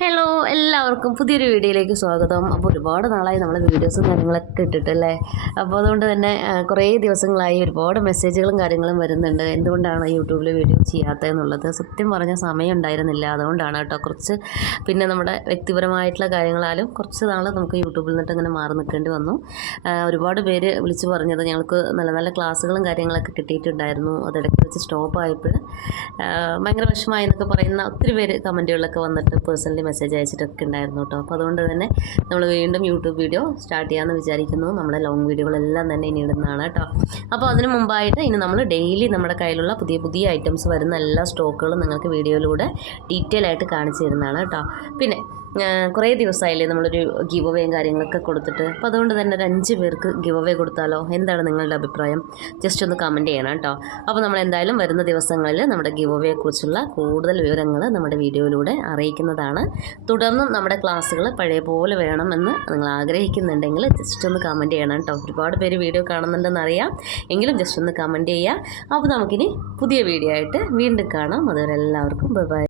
Hello എല്ലാവർക്കും പുതിയൊരു വീഡിയോയിലേക്ക് സ്വാഗതം. അപ്പോൾ ഒരുപാട് നാളായി നമ്മൾ വീഡിയോസും കാര്യങ്ങളൊക്കെ ഇട്ടിട്ടല്ലേ? അപ്പോൾ അതുകൊണ്ട് തന്നെ കുറേ ദിവസങ്ങളായി ഒരുപാട് മെസ്സേജുകളും കാര്യങ്ങളും വരുന്നുണ്ട്. എന്തുകൊണ്ടാണ് യൂട്യൂബിൽ വീഡിയോ ചെയ്യാത്തതെന്നുള്ളത്? സത്യം പറഞ്ഞ സമയം ഉണ്ടായിരുന്നില്ല. അതുകൊണ്ടാണ് കേട്ടോ കുറച്ച് പിന്നെ നമ്മുടെ വ്യക്തിപരമായിട്ടുള്ള കാര്യങ്ങളാലും കുറച്ച് നാൾ നമുക്ക് യൂട്യൂബിൽ നിന്നിട്ട് ഇങ്ങനെ മാറി നിൽക്കേണ്ടി വന്നു. ഒരുപാട് പേര് വിളിച്ചു പറഞ്ഞത് ഞങ്ങൾക്ക് നല്ല നല്ല ക്ലാസ്സുകളും കാര്യങ്ങളൊക്കെ കിട്ടിയിട്ടുണ്ടായിരുന്നു. അതിടയ്ക്ക് വെച്ച് സ്റ്റോപ്പ് ആയപ്പോൾ ഭയങ്കര വിഷമമായി എന്നൊക്കെ പറയുന്ന ഒത്തിരി പേര് കമന്റുകളൊക്കെ വന്നിട്ട് പേഴ്സണലി മെസ്സേജ് അയച്ചിട്ടൊക്കെ ഉണ്ടായിരുന്നു കേട്ടോ. അപ്പോൾ അതുകൊണ്ട് തന്നെ നമ്മൾ വീണ്ടും യൂട്യൂബ് വീഡിയോ സ്റ്റാർട്ട് ചെയ്യാമെന്ന് വിചാരിക്കുന്നു. നമ്മുടെ ലോങ് വീഡിയോകളെല്ലാം തന്നെ ഇനി ഇടുന്നതാണ് കേട്ടോ. അപ്പോൾ അതിന് മുമ്പായിട്ട് ഇനി നമ്മൾ ഡെയിലി നമ്മുടെ കയ്യിലുള്ള പുതിയ പുതിയ ഐറ്റംസ് വരുന്ന എല്ലാ സ്റ്റോക്കുകളും നിങ്ങൾക്ക് വീഡിയോയിലൂടെ ഡീറ്റെയിൽ ആയിട്ട് കാണിച്ചു തരുന്നതാണ് കേട്ടോ. പിന്നെ കുറേ ദിവസമായില്ലേ നമ്മളൊരു ഗിവ് അവേയും കാര്യങ്ങളൊക്കെ കൊടുത്തിട്ട്. അപ്പോൾ അതുകൊണ്ട് തന്നെ ഒരു അഞ്ച് പേർക്ക് ഗിവ് അവേ കൊടുത്താലോ? എന്താണ് നിങ്ങളുടെ അഭിപ്രായം? ജസ്റ്റ് ഒന്ന് കമന്റ് ചെയ്യണം കേട്ടോ. അപ്പോൾ നമ്മൾ എന്തായാലും വരുന്ന ദിവസങ്ങളിൽ നമ്മുടെ ഗിവ് അവേയെക്കുറിച്ചുള്ള കൂടുതൽ വിവരങ്ങൾ നമ്മുടെ വീഡിയോയിലൂടെ അറിയിക്കുന്നതാണ്. തുടർന്നും നമ്മുടെ ക്ലാസ്സുകൾ പഴയ പോലെ വേണമെന്ന് നിങ്ങൾ ആഗ്രഹിക്കുന്നുണ്ടെങ്കിൽ ജസ്റ്റ് ഒന്ന് കമന്റ് ചെയ്യണം കേട്ടോ. ഒരുപാട് പേര് വീഡിയോ കാണുന്നുണ്ടെന്ന് അറിയാം. എങ്കിലും ജസ്റ്റ് ഒന്ന് കമന്റ് ചെയ്യുക. അപ്പോൾ നമുക്കിനി പുതിയ വീഡിയോ ആയിട്ട് വീണ്ടും കാണാം. അതുവരെ എല്ലാവർക്കും ബൈ.